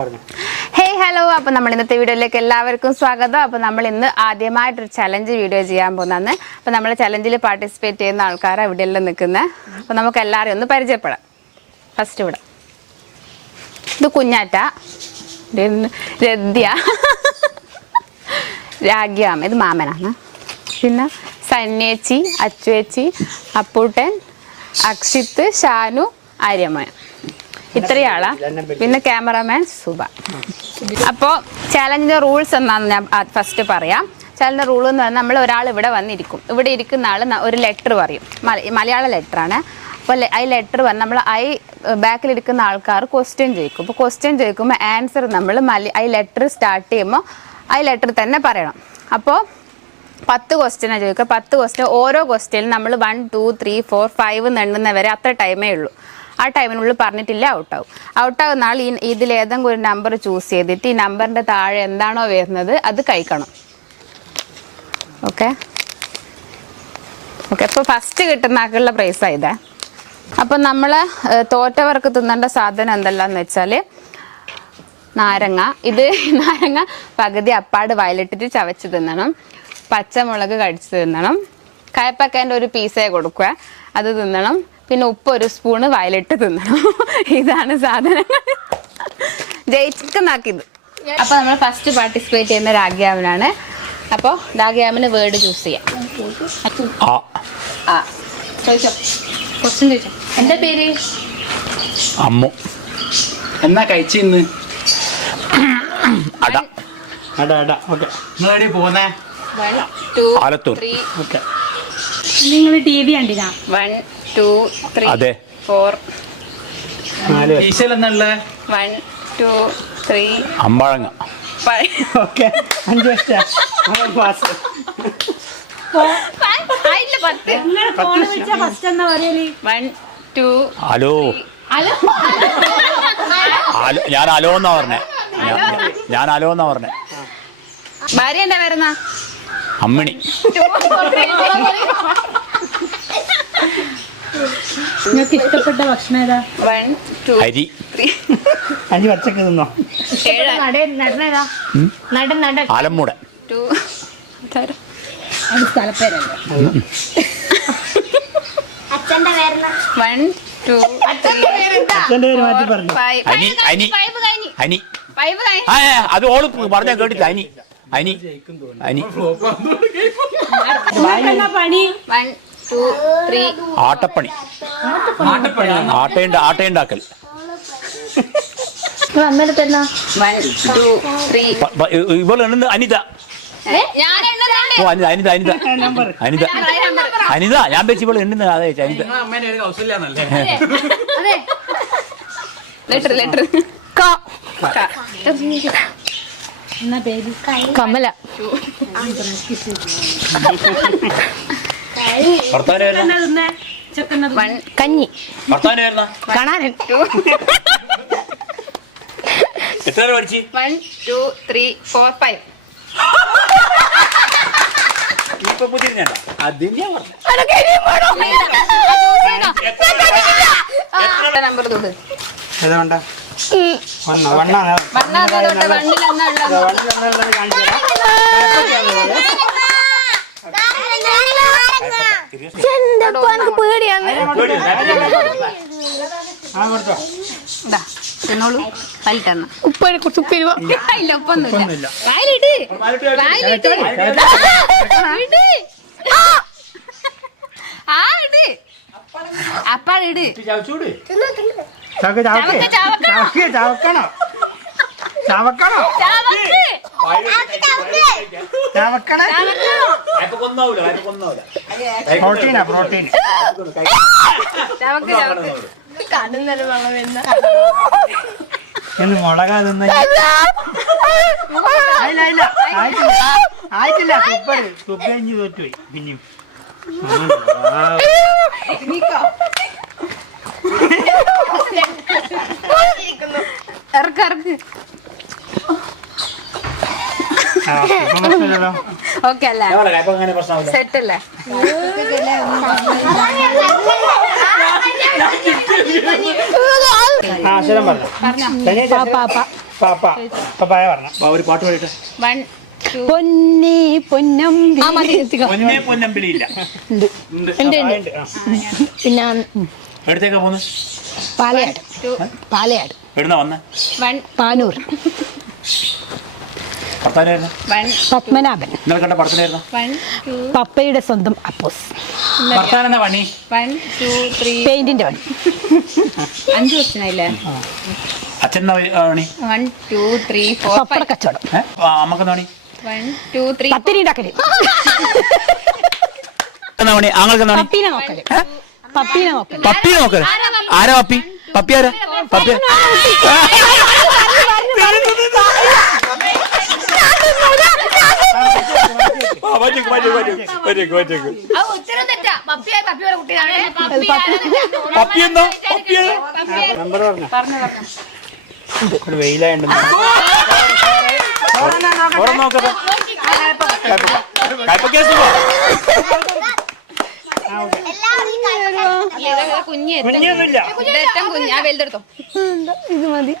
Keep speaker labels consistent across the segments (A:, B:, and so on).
A: Hey hello അപ്പോൾ നമ്മൾ ഇന്നത്തെ വീഡിയോയിലേക്ക് എല്ലാവർക്കും സ്വാഗതം. അപ്പോൾ നമ്മൾ ഇന്ന് ആദ്യമായിട്ടൊരു ചലഞ്ച് വീഡിയോ ചെയ്യാൻ പോകുന്നതാണ്. അപ്പോൾ നമ്മൾ ചലഞ്ചിൽ പാർട്ടിസിപ്പേറ്റ് ചെയ്യുന്ന ആൾക്കാരാണ് ഇവിടെ എല്ലാം നിൽക്കുന്നത് അപ്പോൾ നമുക്ക് എല്ലാവരെയും ഒന്ന് പരിചയപ്പെടാം. ഫസ്റ്റ് ഇവിടെ. ഇത് കുഞ്ഞാറ്റ. രദ്യ രാഗ്യാമ ഇത് മാമനാണ്. പിന്നെ സന്നേച്ചി അച്ചുവേച്ചി അപ്പൂട്ടൻ അക്ഷിത്ത് ഷാനു ആര്യമ്മ. ഇത്രയാളാ. പിന്നെ ക്യാമറാമാൻ സുബ. അപ്പോൾ ചാലഞ്ചിന്റെ റൂൾസ് എന്നാന്ന് ഞാൻ ഫസ്റ്റ് പറയാം. ചാലഞ്ചിന്റെ റൂൾ എന്ന് പറഞ്ഞാൽ നമ്മൾ ഒരാൾ ഇവിടെ വന്നിരിക്കും. ഇവിടെ ഇരിക്കുന്ന ആൾ ഒരു ലെറ്റർ പറയും. മല- മലയാള ലെറ്ററാണ് അപ്പോൾ ഐ ലെറ്റർ വന്ന് നമ്മൾ ഐ ബാക്കിൽ ഇരിക്കുന്ന ആൾക്കാർ ക്വസ്റ്റ്യൻ ചോദിക്കും. അപ്പോൾ ക്വസ്റ്റ്യൻ ചോദിക്കുമ്പോൾ ആൻസർ നമ്മൾ ഐ ലെറ്റർ സ്റ്റാർട്ട് ചെയ്യുമ്പോൾ ഐ ലെറ്റർ തന്നെ പറയണം. അപ്പോൾ പത്ത് ക്വസ്റ്റ്യനാണ് ചോദിക്കുക. പത്ത് ക്വസ്റ്റ്യൻ ഓരോ ക്വസ്റ്റ്യനും നമ്മൾ one two three four five എണ്ണുന്ന വരെ അത്ര ടൈമേ ഉള്ളൂ. ആ ടൈമിനുള്ളിൽ പറഞ്ഞിട്ടില്ല ഔട്ടാവും. ഔട്ടാവുന്ന ആൾ ഈ ഇതിൽ ഏതെങ്കിലും ഒരു നമ്പർ ചൂസ് ചെയ്തിട്ട് ഈ നമ്പറിന്റെ താഴെ എന്താണോ വരുന്നത് അത് കഴിക്കണം. ഓക്കെ ഓക്കെ അപ്പോൾ ഫസ്റ്റ് കിട്ടുന്ന ആൾക്കുള്ള പ്രൈസാണ് ഇതേ. അപ്പം നമ്മൾ തോറ്റവർക്ക് തിന്നേണ്ട സാധനം എന്തെല്ലാന്ന് വെച്ചാൽ നാരങ്ങ. ഇത് നാരങ്ങ പകുതി അപ്പാട് വയലിട്ടിട്ട് ചവച്ച് തിന്നണം. പച്ചമുളക് കടിച്ച് തിന്നണം. കയപ്പക്കേന്റെ ഒരു പീസേ കൊടുക്കുക. അത് തിന്നണം. പിന്നെ ഉപ്പ് ഒരു സ്പൂണ് വയലിട്ട് തിന്നണം. ഇതാണ് സാധനങ്ങൾ. ജയിക്കുന്നാക്കിയത് അപ്പോൾ നമ്മൾ ഫസ്റ്റ് പാർട്ടിസിപ്പേറ്റ് ചെയ്യുന്ന രാഗ്യാമനാണ് അപ്പോൾ രാഗ്യാമിന് വേർഡ് ചൂസ് ചെയ്യാം.
B: ആ.
A: ആ. ചോദിച്ചോ? ക്വസ്റ്റ്യൻ ചോദിച്ചോ? എന്താ പേര്?
B: അമ്മു.
C: എന്നാ കഴിച്ചിന്ന്
B: അട.
C: അടാ അടാ. ഓക്കെ. നിങ്ങൾ എവിടെ പോന്നേ
A: വൺ ടു
B: ആലത്തൂർ.
A: ത്രീ
D: നിങ്ങൾ ടി വി കണ്ടിനാ
A: വൺ ടു ത്രീ
B: അതെ.
A: ഫോർ
C: നാല് ഈശൽ എന്നുള്ളത്
A: വൺ ടു ത്രീ
B: അമ്പഴങ്ങ.
A: Five
C: okay. അഞ്ച് പാസ്
A: ആയില്ല പത്ത്.
D: നിങ്ങൾ ഫസ്റ്റ് എന്നാ പറയൽ?
A: One two
B: hello.
A: ഹലോ.
B: ഞാൻ അലോ എന്നാ പറഞ്ഞേ? ഞാൻ- അലോ എന്നാ പറഞ്ഞേ?
A: ഭാര്യ എന്താ വരുന്ന?
B: അമ്മിണി.
D: നിങ്ങൾക്ക് ഇഷ്ടപ്പെട്ട ഭക്ഷണം ഏതാ?
A: വൺ ടു
B: അരി.
C: അഞ്ച് പച്ചക്ക് തിന്നോ?
A: ഏഴ്.
D: നടനേതാ നടൻ നടൻ
B: ആലമ്മൂട.
A: ടു
D: അത് സ്ഥലപ്പേരല്ലേ?
A: വൺ ടു
C: അച്ഛന്റെ പേര് മാറ്റി പറഞ്ഞു.
B: അനി അനി. അനി. അത് ഓൾ പറഞ്ഞാ കേട്ടില്ല. അനി. അനി. അനി.
D: പണി?
A: One two three.
B: ആട്ടപ്പണി. ആട്ടയുണ്ട ആട്ടയുണ്ടാക്കൽ. ഇവൾ എണ്ണുന്ന അനിത. ഓ അനിത അനിത അനിത. അനിത. അനിത ഞാൻ വെച്ച് ഇവൾ എണ്ണുന്ന അതെ അനിത.
A: ലെറ്റർ ലെറ്റർ
D: എന്നാ പേര്?
A: കമല. കഞ്ഞി. ടു
B: എത്ര പഠിച്ച്?
A: One two three four five.
B: ഇപ്പൊ പുതിയ അതിനെ പറഞ്ഞു
A: നമ്പർ തൊട്ട്?
C: ഏതാണ്ട വണ്ണ വണ്ണാണ്
A: വണ്ണാ തൊട്ട് വണ്ണിൽ
C: കൊടുത്തോ?
A: ഇതാ തിന്നോളൂ വലിട്ടെണ്ണ ഉപ്പിനെ കുറിച്ച് ഉപ്പ് ഇല്ല ഉപ്പൊന്നുമില്ല. വായിലിട്ട് വായിലിട്ട് ഇട്. ആ ഇട്. അപ്പാടിട്
C: ചവക്കണോ? ചവക്കണോ?
A: ചവക്ക്.
C: ചവക്കണ? പ്രോട്ടീനാ പ്രോട്ടീൻ.
A: ചവക്ക് വളം
C: എന്ന് മുളകാ തിന്ന? ആയിട്ടില്ല. സൂപ്പർ സൂപ്പർ കഴിഞ്ഞ് തോറ്റുപോയി. പിന്നെയും.
A: ഇറക്ക് ഇറക്ക്
C: ആ ഇപ്പം പ്രശ്നമില്ലല്ലോ
A: ഓക്കെ. അല്ലേ? സെറ്റ് അല്ലേ
B: ഒരു പാട്ട് പാടിട്ടെ
D: പൊന്നി
B: പൊന്നേ
D: പാലയാട്. പാലയാട്.
B: എവിടുന്നാ വന്നേ?
A: വൺ
D: പാനൂർ. പത്മനാഭൻ. പപ്പയുടെ സ്വന്തം അപ്പോസ്. പെയിന്റിന്റെ പണി?
A: അഞ്ചു വർഷം ആരാ
B: അച്ഛൻ
D: പപ്പട
A: ഫൈവ്
D: കച്ചവടം.
B: ഏ? ആ, അമ്മക്കെന്താ പണി?
A: വൺ ടു ത്രീ
D: പത്തിരി ഉണ്ടാക്കൽ.
B: എന്നാ പണി? ആങ്ങൾക്ക് എന്താ പണി?
D: പപ്പീനെ നോക്കൽ. പപ്പീനെ നോക്കൽ.
B: പപ്പി? നോക്ക് ആരാ പപ്പി? പപ്പി ആരാ പപ്പി
A: ഉത്തരം തെറ്റാ. പപ്പിയായി പപ്പിയുടെ കുട്ടിയാണ്
B: പപ്പി എന്താ? പപ്പി?
C: നമ്പർ പറഞ്ഞു? ഒരു വെയിലായുണ്ട്
B: ഓരം നോക്കട്ടെ. കയ്പ കേസ്.
A: കുഞ്ഞ്
C: കുഞ്ഞൊന്നുമില്ല.
A: കുഞ്ഞ്. ആ വലുതെടുത്തോ.
D: ഇത് മതി.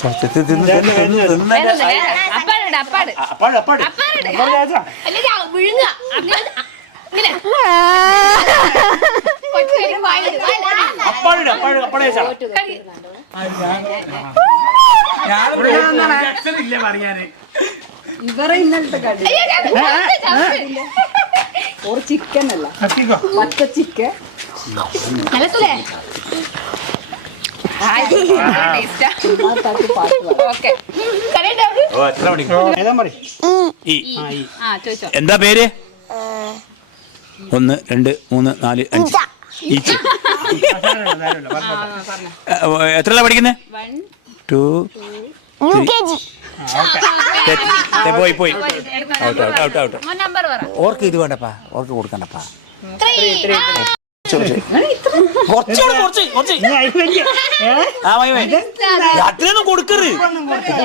B: സത്യത്തിൽ തിന്ന് തിന്ന് തിന്ന് തിന്ന്
A: വേറൊന്ന് വേറെ. അപ്പാടുണ്ട് അപ്പാട്.
B: അപ്പാട് അപ്പാട്.
A: അപ്പാടുണ്ട് അല്ലെങ്കിൽ ആ വിഴുങ്ങുക അങ്ങനെ ഇങ്ങനെ കൊച്ചിന് വായിൽ വായിൽ.
B: അപ്പാട് അപ്പാട് അപ്പാട് കേസാ
A: കഴി.
C: ഇല്ല പറയാന്.
A: അയ്യോ, ഞാൻ ചവിട്ട്, ചവിട്ട്.
C: കത്തിക്കോ
A: മനസ്സിലേ ഓക്കെ കരയട്ടെ അവൾ?
B: ഓ എത്ര മണി
C: ഏതാ പറയും
B: ഈ
A: ആ ചോദിച്ചോ
B: എന്താ പേര്? ഒന്ന് രണ്ട് മൂന്ന് നാല് അഞ്ച്. ഈച്ച് എത്രല്ല പഠിക്കുന്നത്
A: വൺ
B: ടു പോയി പോയി ഔട്ട് ഔട്ട് ഔട്ട് ഔട്ട് ഓർക്ക് ഇത് വേണ്ടപ്പാ? ഓർക്ക് കൊടുക്കണ്ടപ്പാ? അത്രയൊന്നും കൊടുക്കരുത്.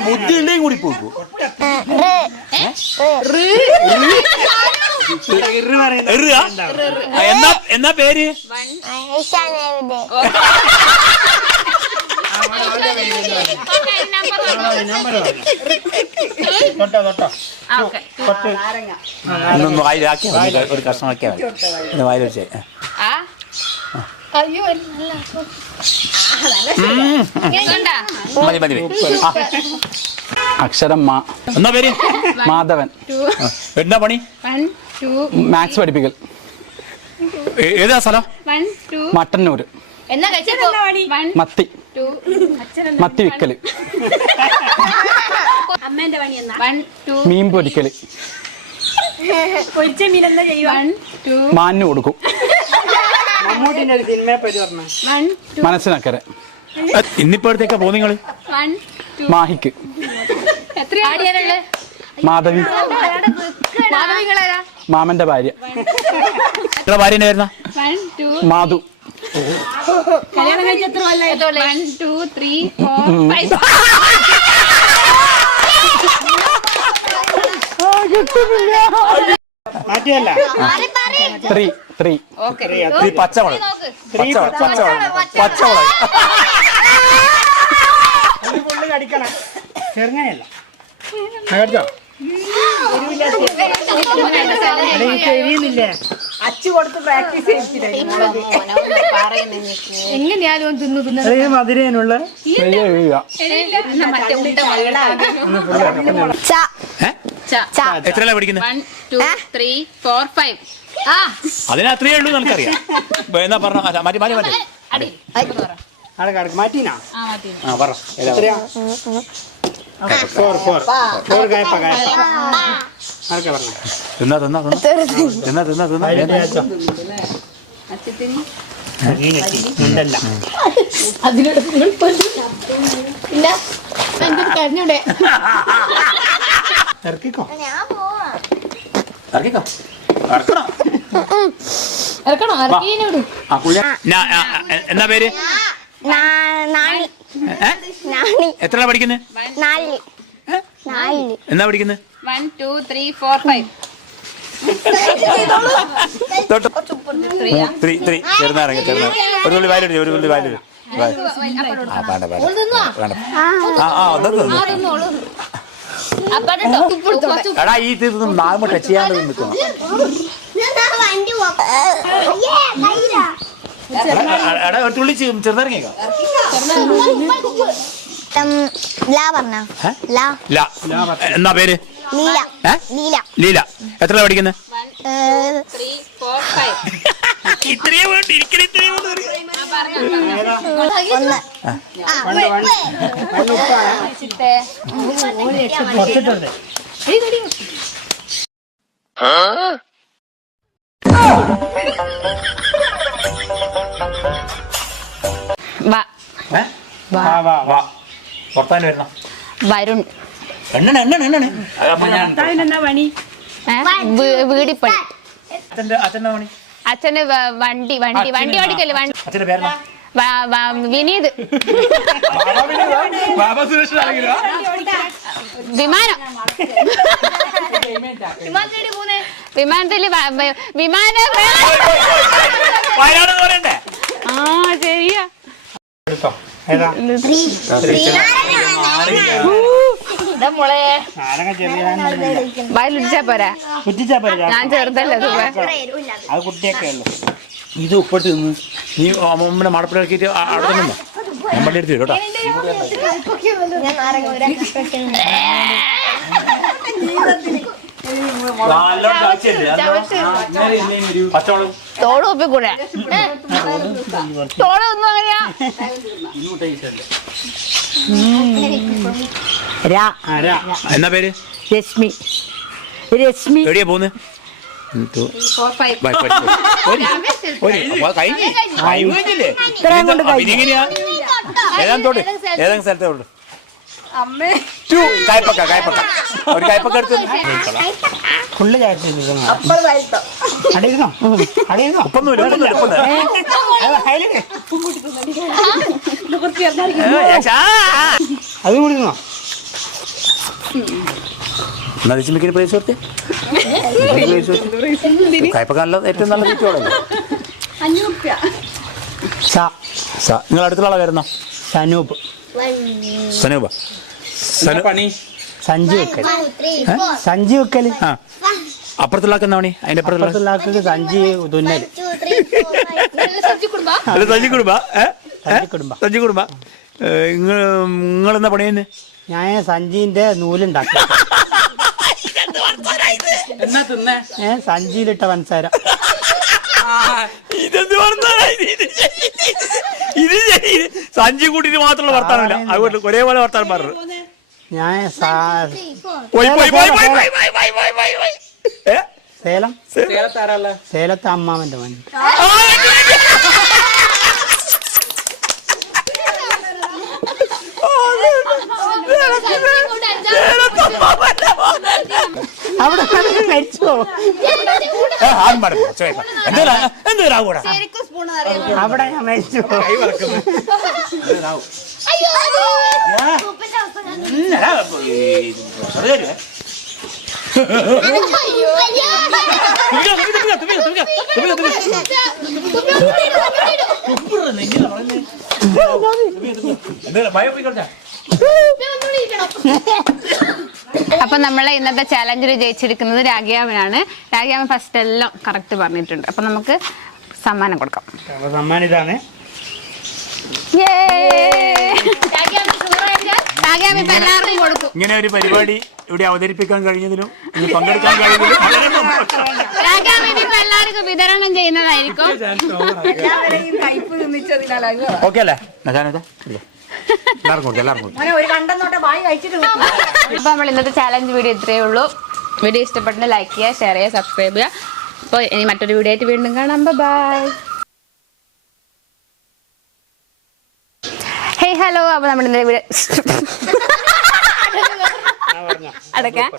B: ബുദ്ധി ഉണ്ടെങ്കിൽ കൂടി പോകും എന്നാ പേര്? ഒരു കഷ്ണമാക്കിയാ വായിൽ
A: അയ്യോ.
E: അക്ഷരം മാ
B: എന്നാ പേര്
E: മാധവൻ
B: എന്താ പണി
E: മാത്സ് പഠിപ്പിക്കൽ
B: ഏതാ സ്ഥലം
A: മട്ടന്നൂര്
E: മത്തി മത്തി വിക്കൽ
D: അമ്മേന്റെ പണി എന്നാ?
A: വൺ ടു
E: മീൻ പൊരിക്കൽ.
D: പൊരിച്ച മീൻ എന്താ ചെയ്യുക?
A: വൺ ടു
E: മാനിന് കൊടുക്കും.
C: മമ്മൂട്ടിന്റെ ഒരു സിനിമയെ പറ്റി പറഞ്ഞ.
A: വൺ ടു
E: മനസ്സിനക്കരെ
B: ഇന്നിപ്പോഴത്തേക്കാ പോ നിങ്ങൾ?
A: വൺ ടു
E: മാഹിക്ക്.
A: എത്രയാണ്
E: മാധവി.
A: മാധവികളാരാ?
E: മാമന്റെ ഭാര്യ.
B: ഭാര്യ ഭാര്യന്റെ വരുന്ന?
A: One two
E: Madhu.
D: കല്യാണം കഴിച്ച എത്ര കൊല്ലായി
A: one two three four five
C: മാറ്റിയല്ല
E: three three
A: okay
B: ഈ പച്ചമുളക്. പച്ചമുളക് പച്ചമുളക്. പച്ചമുളക്.
C: ഒരു പുള്ളി കടിക്കണം ചെറുങ്ങനെയല്ല കേട്ടോ എരിയുന്നില്ലേ
A: എങ്ങനെയാലും തിന്നു തിന്നു
C: മധുരേനുള്ള
B: എത്രയല്ല പഠിക്കുന്നത് അതിന് അത്രയേ ഉള്ളൂ നമുക്കറിയാം. എന്നാ പറഞ്ഞ? മാറ്റി മാറ്റി മാറ്റി.
A: അടി.
C: അവിടെ കിടക്ക് മാറ്റീനാ?
A: ആ
B: പറ?
C: ഫോർ ഫോർ ഫോർ ഗായപ്പ പറഞ്ഞ
B: തിന്നാ തിന്നാ. തിന്നാ തിന്നാ. തിന്നാ തിന്നാ
C: ഉണ്ടല്ല.
A: കരഞ്ഞൂടെ
C: ഇറക്കിക്കോ.
B: ഇറക്കിക്കോ. ഇറക്കണം?
A: ഇറക്കണോ? ഇറക്കിനോട്
B: ആ പുള്ളിയ ഞാ- ആ, ആ, എന്നാ പേര്? എത്ര പഠിക്കുന്നത് എന്നാ പഠിക്കുന്നത്
A: one two three four five
B: തൊട്ട് ത്രീ ത്രീ ചെറുനാരങ്ങ ചെറുനാരങ്ങ ഒരു തുള്ളി ഒരു തുള്ളി ആ വേണ്ട വേണ്ട. വേണ്ട. ആ ആ. എടാ ഈ നാമ ടച്ച് ചെയ്യാണ്ട് നിൽക്കണം എടാ ഒരു തുള്ളി ചെറുതറങ്ങിയേക്കാം
F: ലാ പറഞ്ഞ?
B: ലാ.
F: ലാ.
B: ല. എന്നാ പേര്? നീല.
F: ലീല
B: ലീല എത്ര പഠിക്കുന്നത്
F: ഏഹ്,
B: ഇത്രയും വേണ്ടി ഇരിക്കണ ഇത്രയും വേണ്ടി
F: ഒന്ന്.
C: കുറച്ചിട്ടുണ്ട്
A: വാ? വാ.
C: വാ. വാ.
B: വാ പുറത്താൻ വരണം
A: വരുൺ.
B: എണ്ണണ എണ്ണണ എണ്ണണ. അപ്പൊ ഞാൻ
D: എന്താ പണി?
A: വീടിപ്പണി.
B: അച്ഛന്റെ അച്ഛന്റെ പണി?
A: അച്ഛന് വ- വണ്ടി വണ്ടി വണ്ടി ഓടിക്കല്ലേ വണ്ടി?
B: അച്ഛന്റെ പേരെന്നാ
A: വ- വ- വിനീത്.
B: ബാബാ സുരേഷ് ആണെങ്കിലോ?
A: വിമാനം. വിമാനത്തിൽ വ- വ- വിമാനം
B: വയനാട് പറയണ്ടേ
A: ആ ശരിയാ.
C: എടുത്തോ. ഏതാ?
A: ഞാൻ ചെറുതല്ലേ
C: അത്
B: ഇത് ഉപ്പിട്ട് നിന്ന് നീ അമ്മമ്മനെ മടപ്പിലാക്കിട്ട് അവിടെ നിന്നോ നമ്മുടെ അടുത്ത് കേട്ടോ.
A: തോട് ഒപ്പിക്കൂടെ തോട് ഒന്നും
D: രാ.
B: എന്നാ പേര്?
D: രശ്മി. രശ്മി.
B: എവിടെയാ പോകുന്നത് ഏതാണ്ട് ഏതെങ്കിലും സ്ഥലത്തെ എന്നാൽ പ്രൈസ് കൊടുത്തേ? കയ്പക്കാലം ഏറ്റവും നല്ല
C: കുറ്റിയോടല്ലോ
B: നിങ്ങൾ അടുത്തുള്ള ആളെ വരുന്നോ?
C: സനൂപ്.
B: സനൂപ.
C: സഞ്ജു വെക്കൽ സഞ്ജു വെക്കൽ
B: ആ. അപ്പുറത്തുള്ള അതിന്റെ അപ്പുറത്തുള്ള
C: ആക്ക് തുന്നൽ
B: സഞ്ജി കുടുംബ?
C: സഞ്ജി കുടുംബ.
B: സഞ്ജി കുടുംബ. നിങ്ങളെന്താ പണിയെന്ന്?
C: ഞാൻ സഞ്ജീന്റെ നൂലുണ്ടാക്കി.
E: എന്നാ തിന്നേ?
C: ഏഹ് സഞ്ജിയിലിട്ട പഞ്ചസാര.
B: ഇത് സഞ്ജി കൂട്ടിട്ട് മാത്രമുള്ള വർത്താനമല്ല. അതുകൊണ്ട് ഒരേപോലെ വർത്താനം പറഞ്ഞു
C: ഞാൻ സേലം സേലത്ത് അമ്മാവന്റെ
B: മനുഷ്യൻ
C: അവിടെ
B: മരിച്ചോ ആരും പാടില്ല.
C: അവിടെ? ഞാൻ മരിച്ചു എന്തേലും ഭയം
A: അപ്പൊ നമ്മളെ ഇന്നത്തെ ചാലഞ്ചിൽ ജയിച്ചിരിക്കുന്നത് രാഗിയാമനാണ് രാഗിയാമൻ ഫസ്റ്റ് എല്ലാം കറക്റ്റ് പറഞ്ഞിട്ടുണ്ട്. അപ്പൊ നമുക്ക് സമ്മാനം കൊടുക്കാം.
C: സമ്മാനം ഇതാണ്.
A: എല്ലാവർക്കും കൊടുക്കും
B: ഇങ്ങനെ ഒരു പരിപാടി ഇവിടെ അവതരിപ്പിക്കാൻ കഴിഞ്ഞതിനും പങ്കെടുക്കാൻ കഴിഞ്ഞതിനും
A: എല്ലാവർക്കും വിതരണം ചെയ്യുന്നതായിരിക്കും.
B: ഓക്കെ അല്ലേ?
A: അപ്പൊ നമ്മൾ ഇന്നത്തെ ചാലഞ്ച് വീഡിയോ ഇത്രയേ ഉള്ളൂ. വീഡിയോ ഇഷ്ടപ്പെട്ടെങ്കിൽ ലൈക്ക് ചെയ്യുക ഷെയർ ചെയ്യുക സബ്സ്ക്രൈബ് ചെയ്യുക. അപ്പോൾ ഇനി മറ്റൊരു വീഡിയോ ആയിട്ട് വീണ്ടും കാണാം. ബൈ ഹേയ് ഹലോ അപ്പോൾ നമ്മുടെ ഇന്നത്തെ വീഡിയോ അടക്കാം.